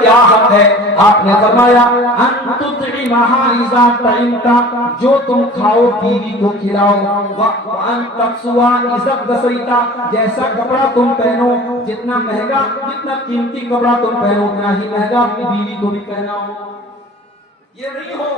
کیا حق ہے؟ آپ نے فرمایا ان تطعمها اذا طعمت، جو تم کھاؤ بیوی کو کھلاؤ، وان تکسوها اذا اکتسیت، جیسا کپڑا تم پہنو، جتنا مہنگا جتنا قیمتی کپڑا تم پہنو اتنا ہی مہنگا اپنی بیوی کو بھی پہناؤ۔ یہ نہیں ہو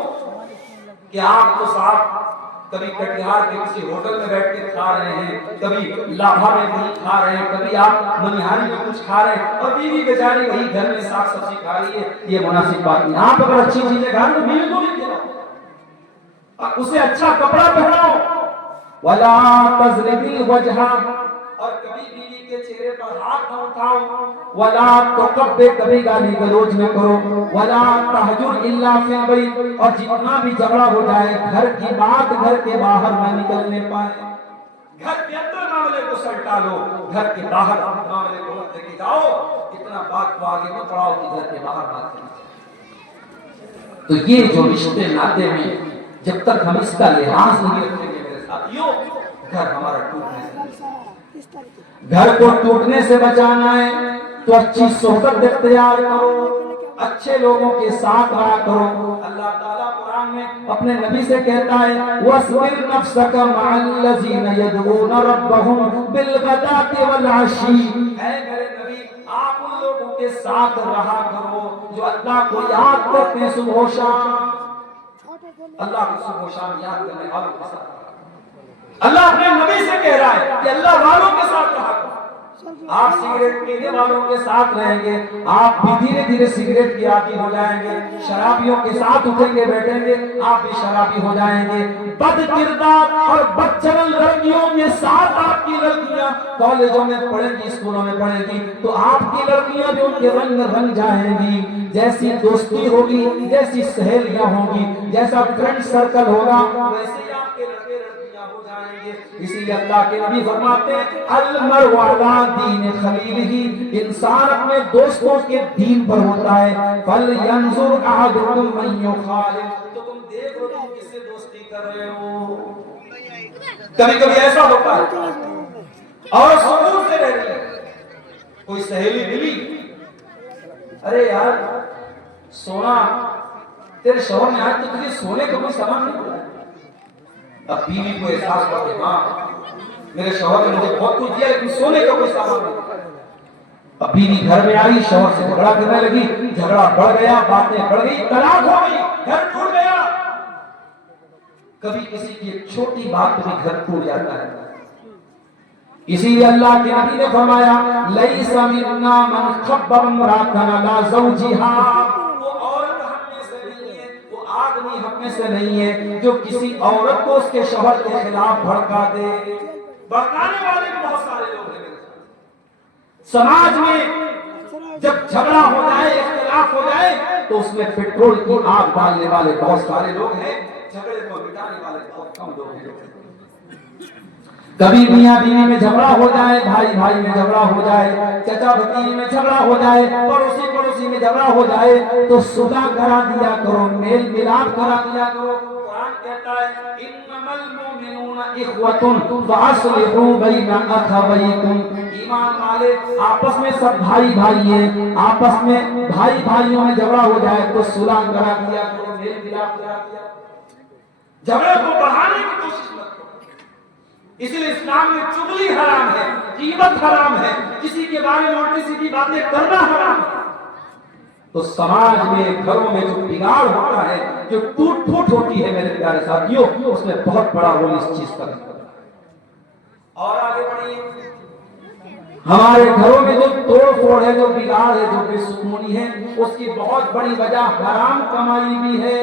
کہ آپ تو صاحب کبھی کٹیہار کے کسی ہوٹل میں بیٹھ کے کھا رہے ہیں، کبھی لاہا میں کہیں کھا رہے ہیں، کبھی آپ منیہاری میں کچھ کھا رہے ہیں اور بیوی بیچاری وہی گھر میں ساگ سبزی کھا رہی ہے۔ یہ مناسب بات نہیں۔ آپ اگر اچھی چیزیں کھا رہے ہیں بیوی کو بھی کھلاؤ، اسے اچھا کپڑا پہناؤ۔ ولا تضربی الوجہ، اور کبھی بیوی کے چہرے پر ہاتھ نہ اٹھاؤ۔ ولا تقبح، کبھی گالی گلوچ نہ کرو۔ ولا تہجر الا فی البیت، اور جتنا بھی جھگڑا ہو جائے گھر کی بات گھر کے باہر نہ نکلنے پائے۔ گھر کے اندر معاملے کو سلٹا لو، گھر کے باہر معاملے کو مت لے کے جاؤ۔ اتنا بات کو آگے مت بڑھاؤ کہ گھر کے باہر بات کریں۔ تو یہ جو رشتے ناطے میں جب تک ہم اس کا لحاظ نہیں رکھیں گے میرے ساتھیوں، گھر ہمارا ٹوٹنے سے گھر کو ٹوٹنے سے بچانا ہے تو اچھی صحبت اختیار کرو، اچھے لوگوں کے ساتھ رہا کرو۔ اللہ تعالیٰ قرآن میں اپنے نبی سے کہتا ہے وَاصْبِرْ نَفْسَكَ مَعَ الَّذِينَ يَدْعُونَ رَبَّهُمْ بِالْغَدَاةِ وَالْعَشِيِّ، اے میرے نبی آپ ان لوگوں کے ساتھ رہا کرو جو اللہ کو یاد کرتے ہیں صبح و شام۔ اللہ کو صبح و شام یاد کرنے والوں کے ساتھ، اللہ اپنے نبی سے کہہ رہا ہے کہ اللہ والوں کے ساتھ رہا کرو۔ آپ سگریٹ پینے والوں کے ساتھ رہیں گے، آپ بھی دھیرے دھیرے سگریٹ کی عادی ہو جائیں گے۔ شرابیوں کے ساتھ اٹھیں گے بیٹھیں گے، آپ بھی شرابی ہو جائیں گے۔ بد کردار اور بد چلن لڑکیوں کے ساتھ آپ کی لڑکیاں کالجوں میں پڑھیں گی، اسکولوں میں پڑھیں گی، تو آپ کی لڑکیاں بھی ان کے رنگ جائیں گی۔ جیسی دوستی ہوگی، جیسی سہیلیاں ہوں گی، جیسا فرینڈ سرکل ہوگا، ویسے ہی آپ کے لڑکے لڑکیاں ہو جائیں گے۔ اسی لیے اللہ کے نبی فرماتے ہیں المرء علی دین خلیلہ، انسان اپنے دوستوں کے دین پر ہوتا ہے۔ فلینظر احدکم من یخالل، تو تم دیکھ لو تم کس سے دوستی کر رہے ہو۔ کبھی کبھی ایسا ہوتا ہے اور سکون سے رہ رہی ہے، کوئی سہیلی ملی، ارے یار سونا تیرے شوہر نے آج تو تجھے سونے کا کوئی سامان نہیں دیا۔ اب بیوی کو احساس کرتے ہاں میرے شوہر نے مجھے بہت کچھ دیا لیکن سونے کا کوئی سامان نہیں دیا۔ اب بیوی گھر میں آئی، شوہر سے جھگڑا کرنے لگی، جھگڑا بڑھ گیا، باتیں بڑھ گئی، طلاق ہو گئی، گھر ٹوٹ گیا۔ کبھی کسی کی ایک چھوٹی بات پہ بھی گھر ٹوٹ جاتا ہے۔ اسی لیے اللہ کے نبی نے فرمایا لیس منا من خبب امرأة علی زوجہا، وہ عورت ہم میں سے نہیں ہے، وہ آدمی ہم میں سے نہیں ہے جو کسی عورت کو اس کے شوہر کے خلاف بھڑکا دے۔ بھڑکانے والے بھی بہت سارے لوگ ہیں سماج میں۔ جب جھگڑا ہو جائے، اختلاف ہو جائے تو اس میں پیٹرول کی آگ ڈالنے والے بہت سارے لوگ ہیں، جھگڑے کو مٹانے والے بہت کم لوگ ہیں۔ کبھی میاں بیوی میں جھگڑا ہو جائے، بھائی بھائی میں جھگڑا ہو جائے، چچا بھتیجے میں جھگڑا ہو جائے، پڑوسی میں جھگڑا ہو جائے تو صلح کرا دیا کرو، میل ملاپ کرا دیا کرو۔ قرآن کہتا ہے انما المؤمنون اخوة فاصلحوا بین اخویکم، ایمان والے آپس میں سب بھائی بھائی ہیں، آپس میں بھائی بھائیوں میں جھگڑا ہو جائے تو صلح کرا دیا کرو، میل ملاپ کرا دیا کرو، جھگڑے کو بڑھانے کی کوشش مت کرو۔ اس لیے اسلام میں چغلی حرام ہے، غیبت حرام ہے، کسی کے بارے میں الٹی سیدھی باتیں کرنا حرام ہے۔ تو سماج میں گھروں میں جو بگاڑ ہوتا ہے، جو ٹوٹ پھوٹ ہوتی ہے میرے پیارے ساتھیوں، اس میں بہت بڑا رول اس چیز کا ہے۔ اور آگے بڑھیے، ہمارے گھروں میں جو توڑ پھوڑ ہے، جو بگاڑ ہے، جو بے سکونی ہے، اس کی بہت بڑی وجہ حرام کمائی بھی ہے۔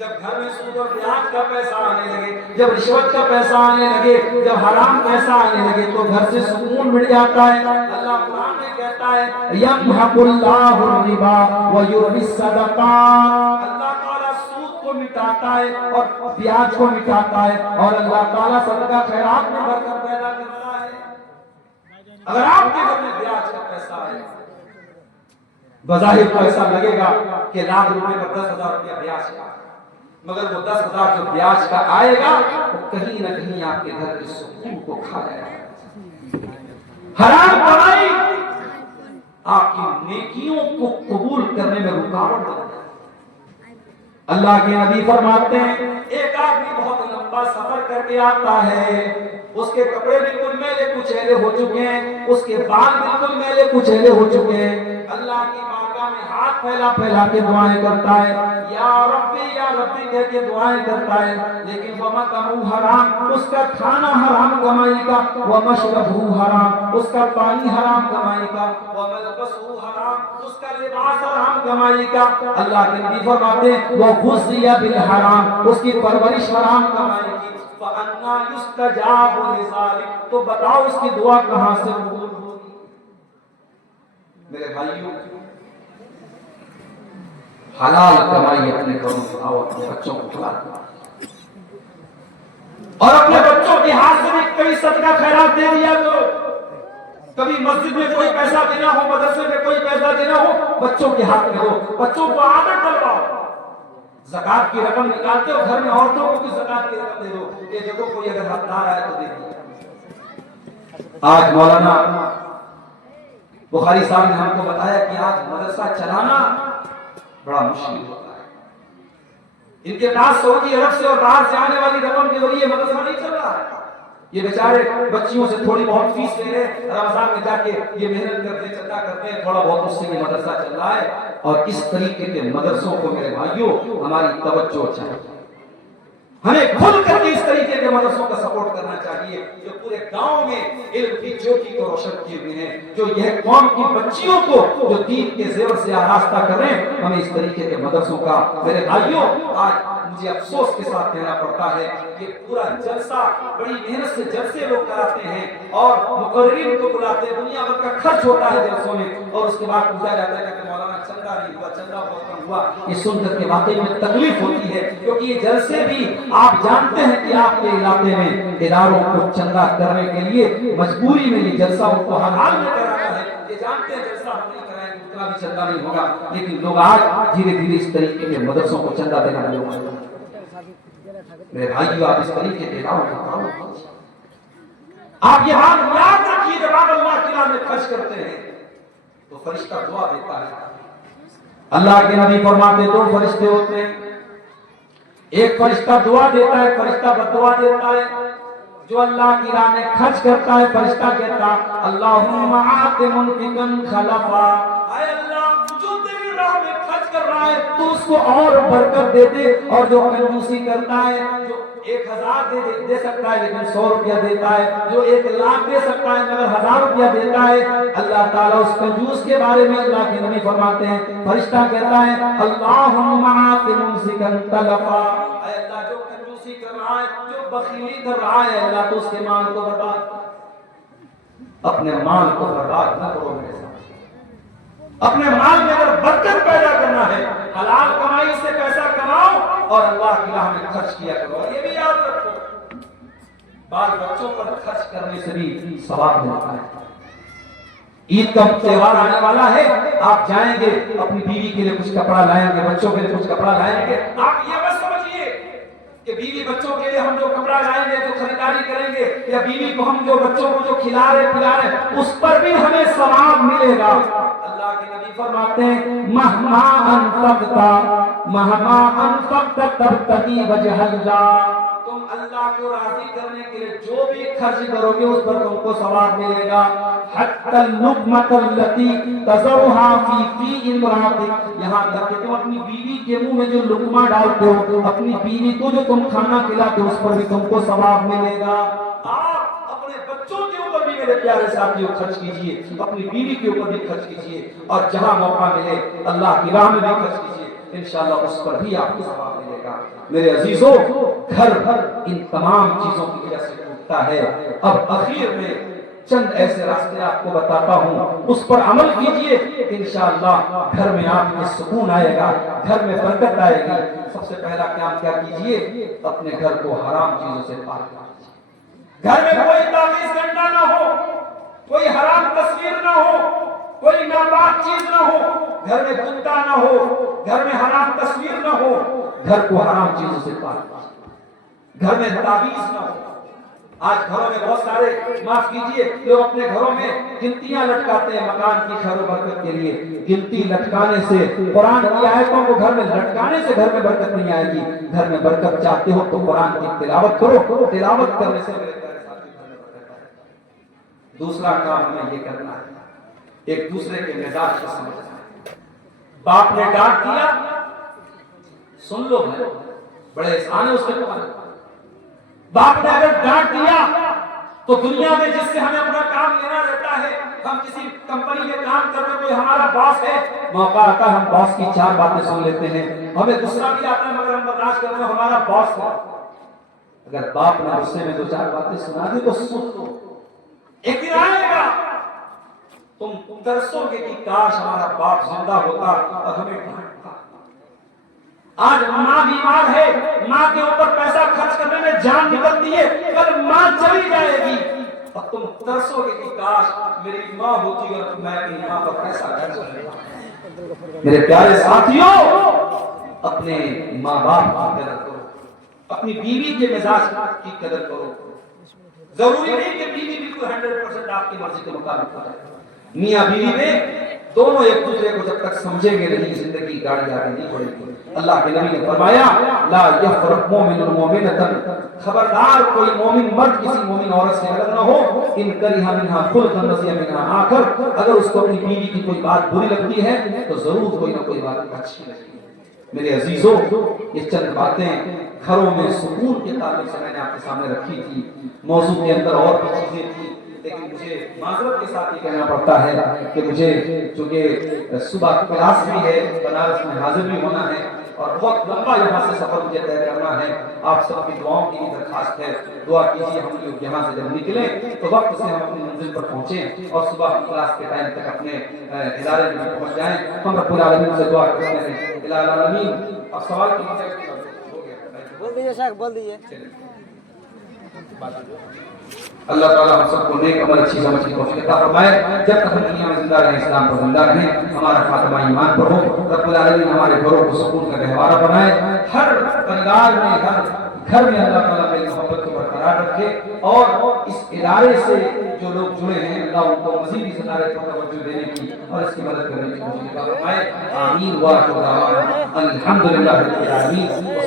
جب گھر میں سود اور بیاج کا پیسہ آنے لگے، جب رشوت کا پیسہ آنے لگے، جب حرام پیسہ آنے لگے تو گھر سے سکون مٹ جاتا ہے۔ اللہ قرآن میں کہتا ہے یمحق اللہ الربا ویربی الصدقات، اللہ تعالیٰ سود کو مٹاتا ہے اور بیاج کو مٹاتا ہے، اور اللہ تعالیٰ صدقہ خیرات میں برکت پیدا کرتا ہے۔ اگر آپ کے گھر میں بیاج کا پیسہ ہے، بظاہر تو ایسا لگے گا کہ لاکھ روپے کا 10,000 روپیہ بیاج کا، مگر وہ 10,000 جو بیاج کا آئے گا وہ کہیں نہ کہیں آپ کے گھر کے سکون کو کھا جائے گا۔ حرام کمائی آپ کی نیکیوں کو قبول کرنے میں رکاوٹ بن جائے۔ اللہ کے نبی فرماتے ہیں ایک آدمی بہت لمبا سفر کر کے آتا ہے، اس کے کپڑے بالکل میلے کچیلے ہو چکے ہیں، اس کے بال بالکل میلے کچیلے ہو چکے ہیں، اللہ کی بارگاہ میں ہاتھ پھیلا پھیلا کے دعائیں کرتا ہے، یا ربی کہہ کے دعائیں کرتا ہے، لیکن وَمَطْعَمُهُ حرام، اس کا کھانا حرام کمائی کا، وَمَشْرَبُهُ حرام، اس کا پانی حرام کمائی کا، وَمَلْبَسُهُ حرام، اس کا لباس حرام کمائی کا۔ اللہ کے نبی فرماتے ہیں وَغُذِّيَ بِالْحَرام، اس کی پرورش حرام کمائی کی، فَأَنَّىٰ يُسْتَجَابُ لِذَٰلِكَ، تو بتاؤ اس کی دعا کہاں سے قبول ہوگی؟ میرے بھائیوں، حلال کمائی اپنے گھروں میں آؤ، اپنے بچوں کو کھلاؤ، اور اپنے بچوں کے ہاتھ سے بھی کبھی صدقہ خیرات دے دیا کرو۔ کبھی مسجد میں کوئی پیسہ دینا ہو، مدرسے میں کوئی پیسہ دینا ہو، بچوں کے ہاتھ میں دو، بچوں کو عادت ڈلواؤ۔ زکات کی رقم نکالتے ہو، گھر میں عورتوں کو بھی زکات کی رقم دے دو، کہ دیکھو کوئی اگر حقدار آئے تو دے دیا۔ آج مولانا بخاری صاحب نے ہم کو بتایا کہ آج مدرسہ چلانا بڑا مشکل ہوتا ہے۔ ان کے پاس سعودی عرب سے اور باہر سے آنے والی رقم کے ذریعے مدرسہ نہیں چل رہا ہے۔ یہ بیچارے بچیوں سے تھوڑی بہت فیس لے رہے، رمضان میں جا کے یہ محنت کرتے چندہ کرتے ہیں، تھوڑا بہت اس سے یہ مدرسہ چل رہا ہے۔ اور اس طریقے کے مدرسوں کو میرے بھائیوں ہماری توجہ چاہیے، ہمیں کھل کر کے اس طریقے کے مدرسوں کا سپورٹ کرنا چاہیے جو پورے گاؤں میں علم کی جوتی کو روشن کیے ہوئے ہیں، جو یہ قوم کی بچیوں کو جو دین کے زیور سے آراستہ کریں۔ ہمیں اس طریقے کے مدرسوں کا میرے بھائیوں آج مجھے افسوس کے ساتھ کہنا پڑتا ہے کہ پورا جلسہ بڑی محنت سے جلسے لوگ کراتے ہیں اور مقررین کو بلاتے ہیں، دنیا بھر کا خرچ ہوتا ہے جلسوں میں، اور اس کے بعد پوچھا جاتا ہے کہ مولانا چندہ نہیں ہوا، چندہ بہت کم ہوا۔ یہ سن کر کے واقعی میں تکلیف ہوتی ہے، کیونکہ یہ جلسے بھی آپ جانتے ہیں کہ آپ کے علاقے میں اداروں کو چندہ کرنے کے لیے مجبوری میں یہ جلسہ ان کو ہر حال میں کرانا ہے، یہ جانتے ہیں جلسہ ہم نہیں کرائیں گے اتنا بھی چندہ نہیں ہوگا، لیکن لوگ آج دھیرے دھیرے اس طریقے کے مدرسوں کو چندہ دینا شروع کر دیا۔ میرے بھائیو، آپ اس طریقے کے آپ یہ بات یاد رکھیے، جب آپ اللہ کی راہ میں خرچ کرتے ہیں تو فرشتہ دعا دیتا ہے۔ اللہ کے نبی فرماتے دو فرشتے ہوتے ہیں، ایک فرشتہ دعا دیتا ہے، فرشتہ بدعا دیتا ہے۔ جو اللہ کی راہ میں خرچ کرتا ہے فرشتہ کہتا اللہم آت منفقا خلفا، اے اللہ جو تیری راہ میں خرچ کر رہا ہے تو اس کو اور برکت دے دے، اور جو کنجوسی کرتا ہے، جو 1000 دے سکتا ہے لیکن 100 روپیہ دیتا ہے، جو 1,00,000 دے سکتا ہے مگر 1000 روپیہ دیتا ہے، اللہ تعالیٰ اس کنجوس کے بارے میں اللہ کے نبی فرماتے ہیں فرشتہ کہتا ہے اللہم آت منفقا خلفا، اے اللہ جو کنجوسی کر رہا ہے، جو بخیلی کر رہا ہے، اللہ تو اس کے مال کو برباد، اپنے مال کو برباد نہ کرو میرے ساتھ۔ اپنے مال میں اگر برکت پیدا کرنا ہے، حلال کمائی سے پیسہ کماؤ اور اللہ کی راہ میں خرچ کیا کرو۔ اور یہ بھی یاد رکھو، بال بچوں پر خرچ کرنے سے بھی ثواب ملتا ہے۔ عید کا تہوار آنے والا ہے، آپ جائیں گے اپنی بیوی کے لیے کچھ کپڑا لائیں گے، بچوں کے لیے کچھ کپڑا لائیں گے، آپ یہ مت سمجھیے کہ بیوی بچوں کے لیے ہم جو کپڑا لائیں گے، جو خریداری کریں گے، یا بیوی کو ہم جو بچوں کو جو کھلا رہے پلا رہے اس پر بھی ہمیں ثواب ملے گا۔ اللہ کے نبی فرماتے ہیں مہما انفقت تبتغی وجہ اللہ، تم اللہ کو راضی کرنے کے لیے جو بھی خرچ کرو گے اس پر تم کو ثواب ملے گا۔ حتی اللقمۃ التی تضعها فی امرأتک، یہاں تک کہ تم اپنی بیوی کے منہ میں جو لقمہ ڈالتے ہو، اپنی بیوی کو جو تم کھانا کھلاتے ہو اس پر بھی تم کو ثواب ملے گا۔ آپ اپنے بچوں کے اوپر بھی میرے پیارے ساتھیوں خرچ کیجئے، اپنی بیوی کے اوپر بھی خرچ کیجئے، اور جہاں موقع ملے اللہ کی راہ میں بھی خرچ کیجئے، انشاءاللہ اس پر بھی آپ کو ثواب ملے گا۔ میرے عزیزوں، گھر ان تمام چیزوں کی وجہ سے ٹوٹتا ہے۔ اب اخیر میں چند ایسے راستے آپ کو بتاتا ہوں، اس پر عمل کیجئے، انشاءاللہ گھر میں آپ کے سکون آئے گا، گھر میں برکت آئے گی۔ سب سے پہلا کام کیا کیجئے، اپنے گھر کو حرام چیزوں سے پاک کیجئے۔ گھر میں کوئی تعویذ گھنٹا نہ ہو، کوئی حرام تصویر نہ ہو، کوئی ناپاک چیز نہ ہو، گھر میں کتا نہ ہو، گھر میں حرام تصویر نہ ہو، گھر کو حرام چیزوں سے پاک کیجئے۔ گھر میں تعویذ نہ ہو، آج گھروں میں بہت سارے معاف کیجئے لوگ اپنے گھروں میں گنتیاں لٹکاتے ہیں مکان کی خیر و برکت کے لیے. گنتی لٹکانے سے, قرآن کی آیتوں کو گھر میں لٹکانے سے گھر میں برکت نہیں آئے گی. گھر میں برکت چاہتے ہو تو قرآن کی تلاوت کرو, تلاوت کرنے سے میرے پیارے ساتھی گھر میں برکت آئے گی. دوسرا کام ہمیں یہ کرنا ہے, ایک دوسرے کے مزاج کو سمجھنا ہے. باپ نے ڈانٹ دیا, سن لو بھائی, بڑے احسان ہے اس کے پاس. باپ نے اگر ڈانٹ دیا تو دنیا میں جس سے ہمیں اپنا کام لینا رہتا ہے, ہم کسی کمپنی میں کام کر رہے, کوئی ہمارا باس ہے, موقع آتا ہے ہم باس کی 4 باتیں سن لیتے ہیں, ہمیں غصہ بھی آتا ہے مگر ہم برداشت کرتے ہیں, ہمارا باس ہے. اگر باپ نے غصے میں 2-4 باتیں سنا دی تو سن لو, ایک دن آئے گا تم ترسو گے کہ کاش ہمارا باپ زندہ ہوتا اور ہمیں ڈانٹتا. آج ماں بیمار ہے, ماں کے اوپر پیسہ خرچ کرنے میں جان نکلتی ہے, کل ماں چلی جائے گی اور تم ترسو گے کہ کاش میری ماں ہوتی اور میں اپنی ماں پر پیسہ خرچ کرتا. میرے پیارے ساتھیوں, اپنے ماں باپ کی قدر کرو, اپنی بیوی کے مزاج کی قدر کرو. ضروری نہیں کہ بیوی بالکل 100% آپ کی مرضی کے مطابق ہو جائے. میاں بیوی میں دونوں ایک دوسرے کو جب تک سمجھیں گے نہیں, زندگی گاڑی آگے نہیں بڑھے گی. اللہ کے نبی نے فرمایا لا یفرق مومن مومنۃ, خبردار کوئی مومن مرد کسی مومن عورت سے الگ نہ ہو, ان کرہ منھا خلقا رضی منھا آخر, اگر اس کو اپنی بیوی کی کوئی بات بری لگتی ہے تو ضرور کوئی نہ کوئی بات اچھی لگتی ہے. میرے عزیزوں, یہ چند باتیں گھروں میں سکون کے تعلق سے میں نے آپ کے سامنے رکھی تھی. موضوع کے اندر اور بھی چیزیں تھیں, لیکن مجھے معذرت کے ساتھ یہ کہنا پڑتا ہے کہ مجھے چونکہ صبح کلاس بھی ہے, بنارس میں حاضر بھی ہونا ہے اور بہت لمبا یہاں سے سفر مجھے طے کرنا ہے. آپ سب کی دعاؤں کی درخواست ہے, دعا کیجیے ہم لوگ یہاں سے جب نکلیں تو وقت سے ہم اپنی منزل پر پہنچیں اور صبح کلاس کے ٹائم تک اپنے ادارے میں پہنچ جائیں. ہم رب العالمین سے دعا کرتے ہیں الہ العالمین. اب سوال کیجیے. بول دیجیے شیخ, بول دیجیے. اللہ تعالیٰ ہم سب کو نیک عمل اچھی سمجھ کی توفیق عطا فرمائے. جب تک ہم دنیا میں زندہ رہیں اسلام پر زندہ رہیں, ہمارا خاتمہ ایمان پر ہو. رب العالمین ہمارے گھروں کو سکون کا گہوارہ بنائے. ہر پریوار میں, ہر گھر میں اللہ تعالیٰ میری محبت کو برقرار رکھے اور اس ادارے سے جو لوگ جڑے ہیں اللہ ان کو مزید اس ادارے پر توجہ دینے کی اور اس کی مدد کرنے کی توفیق عطا فرمائے. آمین. وآخر دعوانا الحمدللہ رب العالمین.